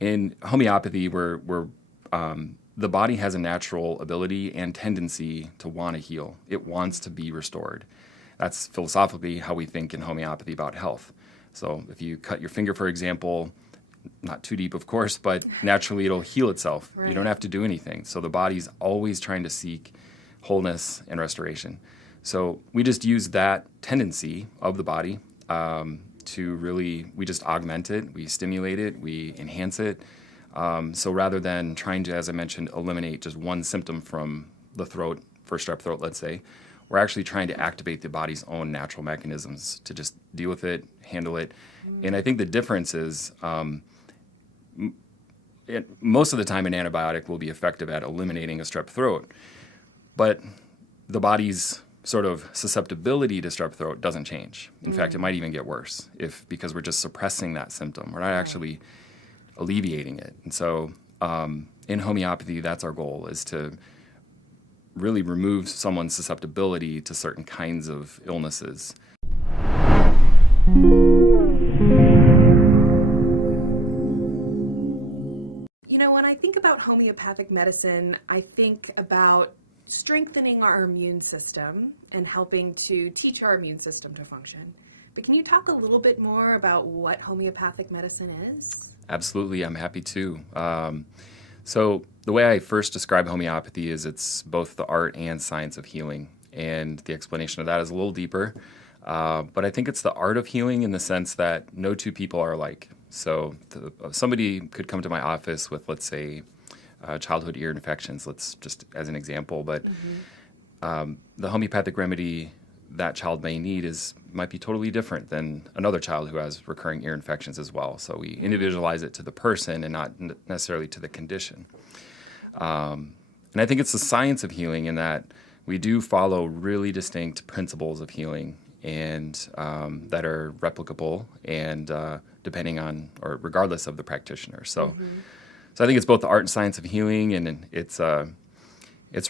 in homeopathy, the body has a natural ability and tendency to want to heal. It wants to be restored. That's philosophically how we think in homeopathy about health. So if you cut your finger, for example, not too deep, of course, but naturally it'll heal itself. Right. You don't have to do anything. So the body's always trying to seek wholeness and restoration. So we just use that tendency of the body we just augment it, we stimulate it, we enhance it. So rather than trying to, as I mentioned, eliminate just one symptom from the throat, for strep throat, let's say, we're actually trying to activate the body's own natural mechanisms to just deal with it, handle it. And I think the difference is most of the time an antibiotic will be effective at eliminating a strep throat, but the body's sort of susceptibility to strep throat doesn't change. In fact, it might even get worse because we're just suppressing that symptom. We're not actually alleviating it. And so in homeopathy, that's our goal, is to really remove someone's susceptibility to certain kinds of illnesses. You know, when I think about homeopathic medicine, I think about strengthening our immune system and helping to teach our immune system to function. But can you talk a little bit more about what homeopathic medicine is? Absolutely, I'm happy to. So the way I first describe homeopathy is it's both the art and science of healing, and the explanation of that is a little deeper. But I think it's the art of healing in the sense that no two people are alike. So somebody could come to my office with, let's say, childhood ear infections, let's just as an example, but the homeopathic remedy that child may need might be totally different than another child who has recurring ear infections as well. So we individualize it to the person and not necessarily to the condition. And I think it's the science of healing in that we do follow really distinct principles of healing and that are replicable and depending on or regardless of the practitioner. So I think it's both the art and science of healing, and it's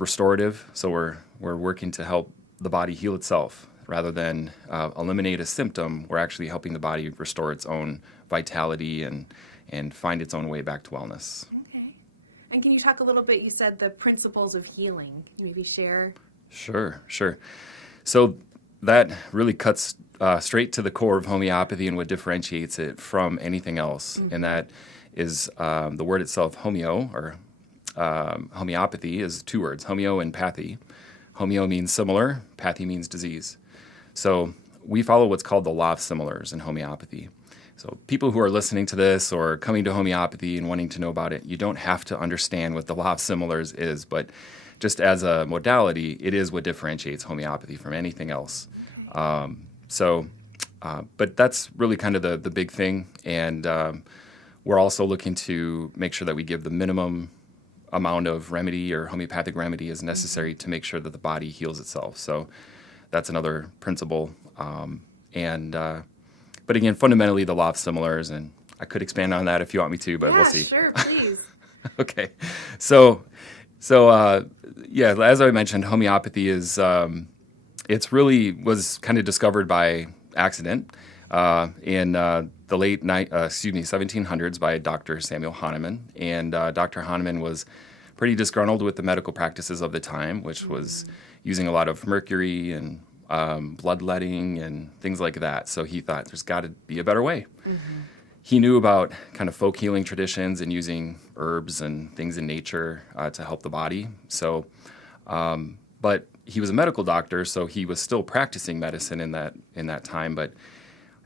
restorative. So we're working to help the body heal itself rather than eliminate a symptom. We're actually helping the body restore its own vitality and find its own way back to wellness. Okay. And can you talk a little bit? You said the principles of healing. Can you maybe share? Sure. So that really cuts straight to the core of homeopathy and what differentiates it from anything else, and that is the word itself, homeo, or homeopathy is two words, homeo and pathy. Homeo means similar, pathy means disease. So we follow what's called the law of similars in homeopathy. So people who are listening to this or coming to homeopathy and wanting to know about it, you don't have to understand what the law of similars is, but just as a modality, it is what differentiates homeopathy from anything else. But that's really kind of the big thing, and we're also looking to make sure that we give the minimum amount of remedy or homeopathic remedy is necessary to make sure that the body heals itself. So that's another principle. But again, fundamentally, the law of similars, and I could expand on that if you want me to, but we'll see. Sure, please. Okay. So as I mentioned, homeopathy is, it's really was kind of discovered by accident in the late 1700s by Dr. Samuel Hahnemann. And Dr. Hahnemann was pretty disgruntled with the medical practices of the time, which was using a lot of mercury and bloodletting and things like that. So he thought there's got to be a better way. He knew about kind of folk healing traditions and using herbs and things in nature to help the body. So, but he was a medical doctor, so he was still practicing medicine in that time. But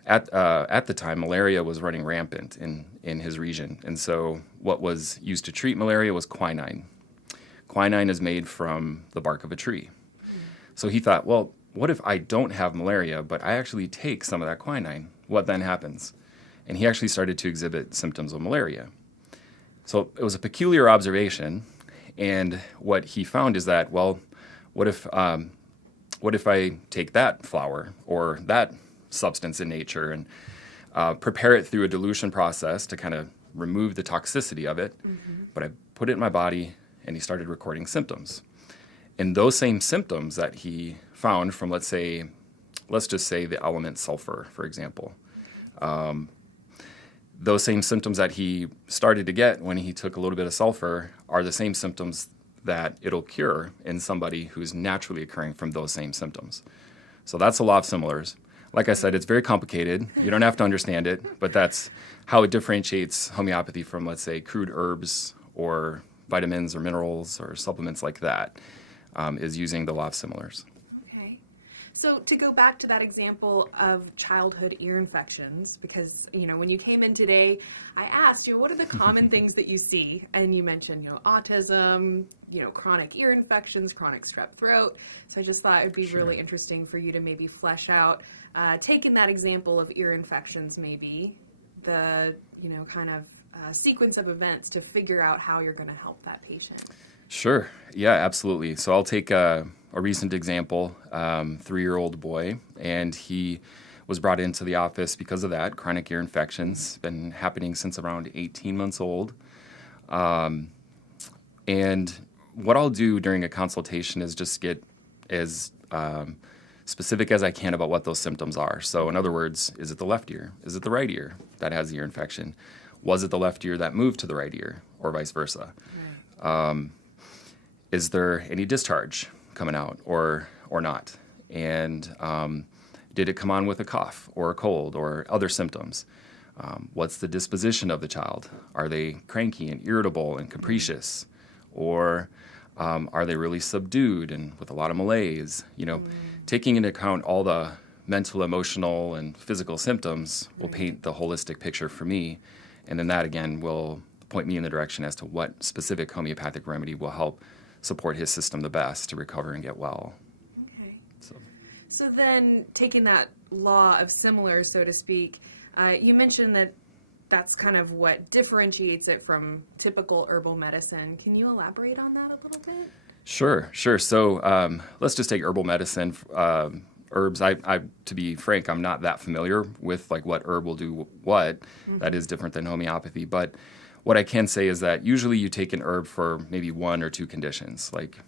at the time, malaria was running rampant in his region, and so what was used to treat malaria was quinine. Quinine is made from the bark of a tree. So he thought, well, what if I don't have malaria, but I actually take some of that quinine? What then happens? And he actually started to exhibit symptoms of malaria. So it was a peculiar observation, and what he found is that, well, what if I take that flower or that substance in nature and prepare it through a dilution process to kind of remove the toxicity of it, but I put it in my body, and he started recording symptoms. And those same symptoms that he found from, let's just say the element sulfur, for example, those same symptoms that he started to get when he took a little bit of sulfur are the same symptoms that it'll cure in somebody who's naturally occurring from those same symptoms. So that's the law of similars. Like I said, it's very complicated. You don't have to understand it, but that's how it differentiates homeopathy from, let's say, crude herbs or vitamins or minerals or supplements like that, is using the law of similars. Okay. So to go back to that example of childhood ear infections, because, when you came in today, I asked you, what are the common things that you see? And you mentioned, autism, chronic ear infections, chronic strep throat. So I just thought it would be really interesting for you to maybe flesh out, taking that example of ear infections, maybe the, kind of sequence of events to figure out how you're going to help that patient. Sure. Yeah, absolutely. So I'll take a recent example, 3-year-old boy, and he was brought into the office because of that, chronic ear infections. Been happening since around 18 months old. And what I'll do during a consultation is just get as specific as I can about what those symptoms are. So in other words, is it the left ear? Is it the right ear that has the ear infection? Was it the left ear that moved to the right ear, or vice versa? Right. Is there any discharge coming out or not? And did it come on with a cough or a cold or other symptoms? What's the disposition of the child? Are they cranky and irritable and capricious? Or are they really subdued and with a lot of malaise? Taking into account all the mental, emotional, and physical symptoms will paint the holistic picture for me. And then that, again, will point me in the direction as to what specific homeopathic remedy will help support his system the best to recover and get well. Okay. So then, taking that law of similars, so to speak, you mentioned that that's kind of what differentiates it from typical herbal medicine. Can you elaborate on that a little bit? Sure. So let's just take herbal medicine. Herbs, I to be frank, I'm not that familiar with like what herb will do what. Mm-hmm. That is different than homeopathy. But what I can say is that usually you take an herb for maybe 1 or 2 conditions. Like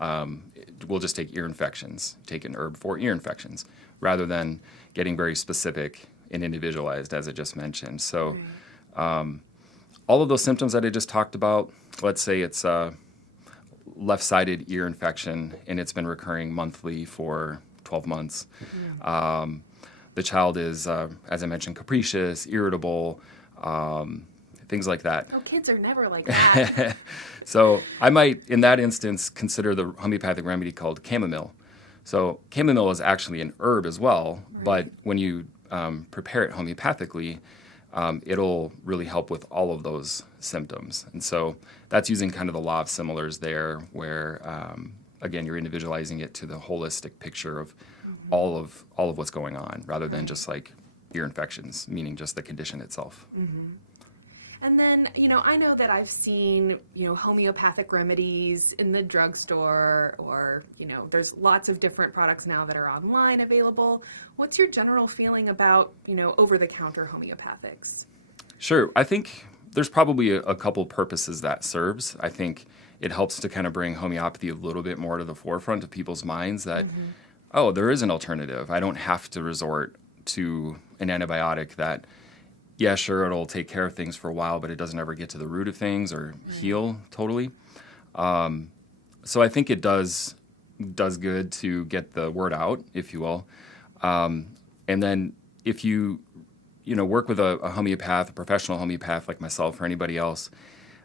we'll just take ear infections. Take an herb for ear infections rather than getting very specific and individualized, as I just mentioned. So all of those symptoms that I just talked about, let's say it's a left-sided ear infection and it's been recurring monthly for 12 months. The child is, as I mentioned, capricious, irritable, things like that. Oh, kids are never like that. So I might, in that instance, consider the homeopathic remedy called chamomile. So chamomile is actually an herb as well, but when you prepare it homeopathically, it'll really help with all of those symptoms. And so that's using kind of the law of similars there, where again, you're individualizing it to the holistic picture of all of what's going on, rather than just like ear infections, meaning just the condition itself. Mm-hmm. And then, I know that I've seen, homeopathic remedies in the drugstore, or, there's lots of different products now that are online available. What's your general feeling about, over-the-counter homeopathics? Sure. I think there's probably a couple purposes that serves. I think it helps to kind of bring homeopathy a little bit more to the forefront of people's minds that, there is an alternative. I don't have to resort to an antibiotic that, yeah, sure, it'll take care of things for a while, but it doesn't ever get to the root of things or heal totally. So I think it does good to get the word out, if you will. And then if you work with a homeopath, a professional homeopath like myself or anybody else,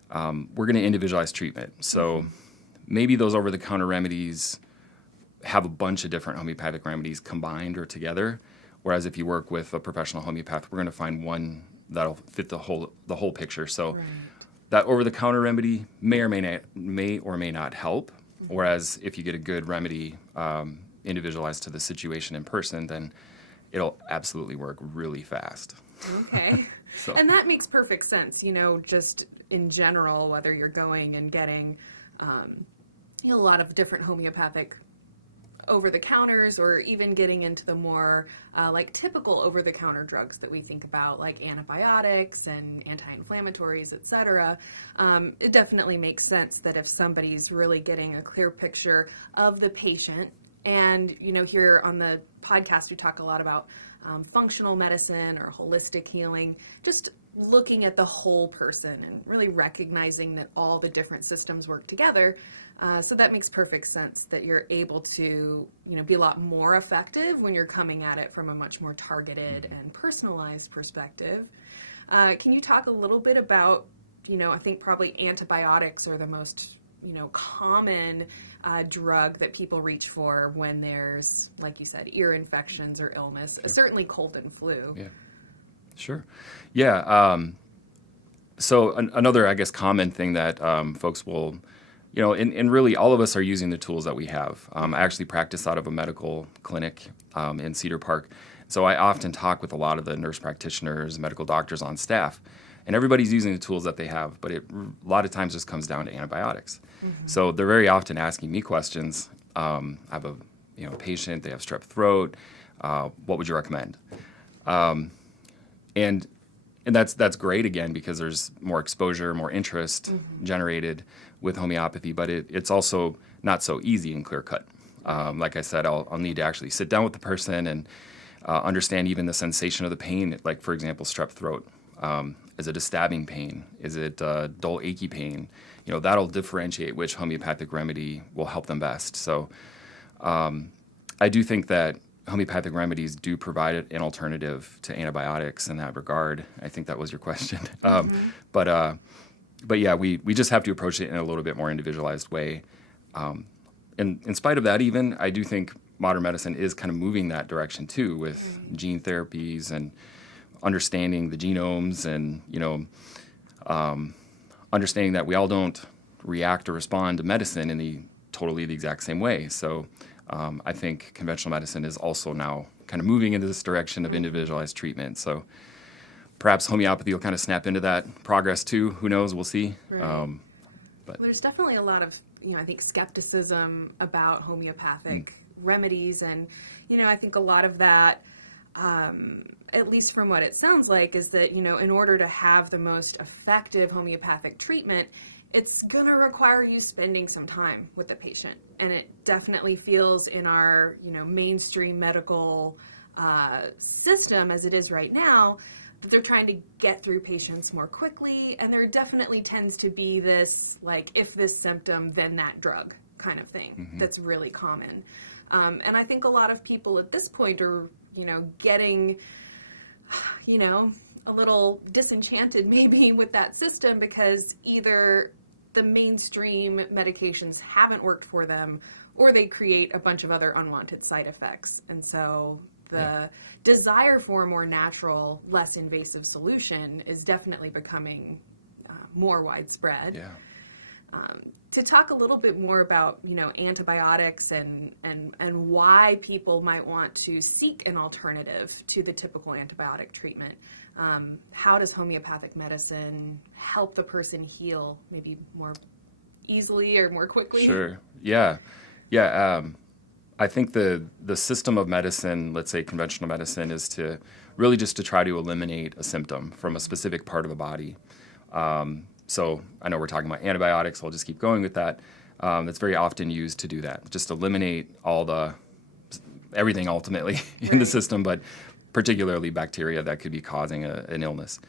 we're going to individualize treatment. So maybe those over-the-counter remedies have a bunch of different homeopathic remedies combined or together. Whereas if you work with a professional homeopath, we're going to find one that'll fit the whole picture. So that over-the-counter remedy may or may not help. Whereas if you get a good remedy individualized to the situation in person, then it'll absolutely work really fast. Okay. And that makes perfect sense. Just in general, whether you're going and getting a lot of different homeopathic over-the-counters, or even getting into the more like typical over-the-counter drugs that we think about, like antibiotics and anti-inflammatories, etc. It definitely makes sense that if somebody's really getting a clear picture of the patient, and here on the podcast we talk a lot about functional medicine or holistic healing, just looking at the whole person and really recognizing that all the different systems work together. So that makes perfect sense that you're able to, be a lot more effective when you're coming at it from a much more targeted and personalized perspective. Can you talk a little bit about, I think probably antibiotics are the most, common drug that people reach for when there's, like you said, ear infections or illness, certainly cold and flu. Yeah. Sure. Yeah. So another, I guess, common thing that folks will, and really all of us are using the tools that we have. I actually practice out of a medical clinic in Cedar Park. So I often talk with a lot of the nurse practitioners, medical doctors on staff, and everybody's using the tools that they have, but a lot of times just comes down to antibiotics. So they're very often asking me questions. I have a patient, they have strep throat. What would you recommend? And that's great, again, because there's more exposure, more interest generated with homeopathy, but it's also not so easy and clear-cut. Like I said, I'll need to actually sit down with the person and understand even the sensation of the pain. Like, for example, strep throat. Is it a stabbing pain? Is it dull, achy pain? That'll differentiate which homeopathic remedy will help them best. So I do think that homeopathic remedies do provide an alternative to antibiotics in that regard. I think that was your question. But yeah, we just have to approach it in a little bit more individualized way. And in spite of that, even, I do think modern medicine is kind of moving that direction too, with gene therapies and understanding the genomes and, understanding that we all don't react or respond to medicine in totally the exact same way. So I think conventional medicine is also now kind of moving into this direction of individualized treatment. So perhaps homeopathy will kind of snap into that progress too. Who knows? We'll see. Right. But there's definitely a lot of, I think, skepticism about homeopathic remedies. And, I think a lot of that, at least from what it sounds like, is that, in order to have the most effective homeopathic treatment, it's going to require you spending some time with the patient. And it definitely feels in our, mainstream medical system as it is right now, that they're trying to get through patients more quickly. And there definitely tends to be this, like, if this symptom, then that drug kind of thing that's really common. And I think a lot of people at this point are, getting, a little disenchanted maybe with that system because either the mainstream medications haven't worked for them or they create a bunch of other unwanted side effects. And so the desire for a more natural, less invasive solution is definitely becoming more widespread. Yeah. To talk a little bit more about, antibiotics and why people might want to seek an alternative to the typical antibiotic treatment, how does homeopathic medicine help the person heal maybe more easily or more quickly? Sure. Yeah. I think the system of medicine, let's say conventional medicine, is to really just to try to eliminate a symptom from a specific part of the body. So I know we're talking about antibiotics, so I'll just keep going with that. That's very often used to do that, just eliminate everything ultimately in the system, but particularly bacteria that could be causing an illness.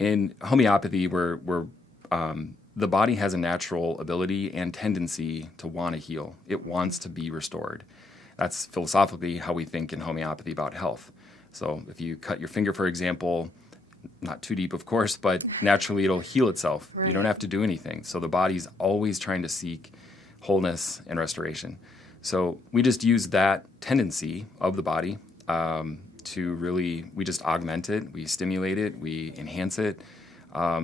In homeopathy, the body has a natural ability and tendency to want to heal. It wants to be restored. That's philosophically how we think in homeopathy about health. So if you cut your finger, for example, not too deep, of course, but naturally it'll heal itself. Right. You don't have to do anything. So the body's always trying to seek wholeness and restoration. So we just use that tendency of the body we just augment it, we stimulate it, we enhance it.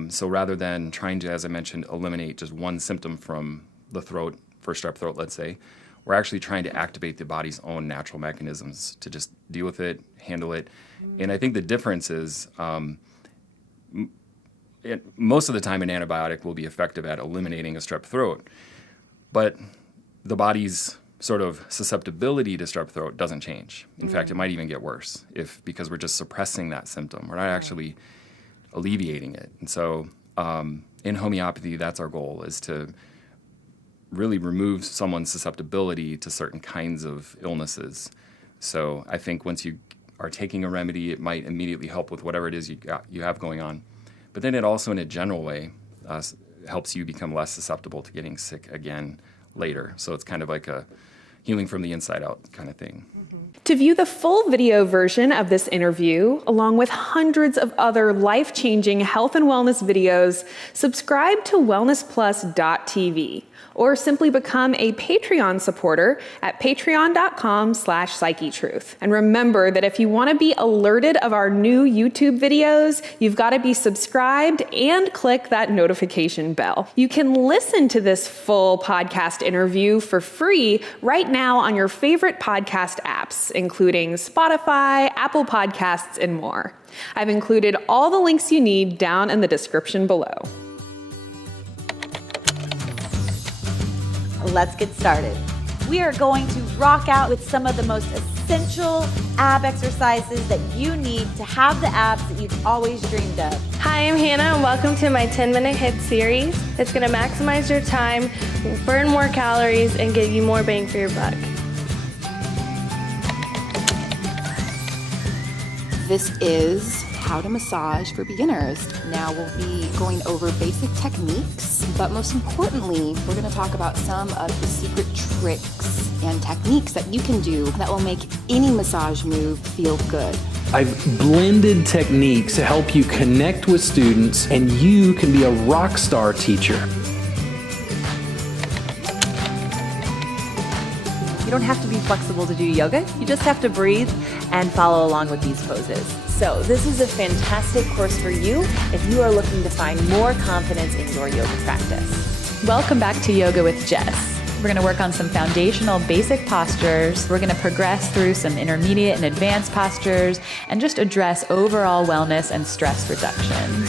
So rather than trying to, as I mentioned, eliminate just one symptom from the throat, for strep throat, let's say, we're actually trying to activate the body's own natural mechanisms to just deal with it, handle it. And I think the difference is most of the time an antibiotic will be effective at eliminating a strep throat, but the body's sort of susceptibility to strep throat doesn't change. In fact, it might even get worse because we're just suppressing that symptom. We're not actually alleviating it. And so in homeopathy, that's our goal, is to really remove someone's susceptibility to certain kinds of illnesses. So I think once you are taking a remedy, it might immediately help with whatever it is you have going on. But then it also, in a general way, helps you become less susceptible to getting sick again later. So it's kind of like a healing from the inside out kind of thing. To view the full video version of this interview, along with hundreds of other life-changing health and wellness videos, subscribe to wellnessplus.tv or simply become a Patreon supporter at patreon.com/Psychetruth. And remember that if you want to be alerted of our new YouTube videos, you've got to be subscribed and click that notification bell. You can listen to this full podcast interview for free right now on your favorite podcast apps, including Spotify, Apple Podcasts, and more. I've included all the links you need down in the description below. Let's get started. We are going to rock out with some of the most essential ab exercises that you need to have the abs that you've always dreamed of. Hi, I'm Hannah, and welcome to my 10-minute HIIT series. It's going to maximize your time, burn more calories, and give you more bang for your buck. This is how to massage for beginners. Now we'll be going over basic techniques, but most importantly, we're going to talk about some of the secret tricks and techniques that you can do that will make any massage move feel good. I've blended techniques to help you connect with students, and you can be a rock star teacher. You don't have to be flexible to do yoga. You just have to breathe and follow along with these poses. So this is a fantastic course for you if you are looking to find more confidence in your yoga practice. Welcome back to Yoga with Jess. We're going to work on some foundational basic postures. We're going to progress through some intermediate and advanced postures and just address overall wellness and stress reduction.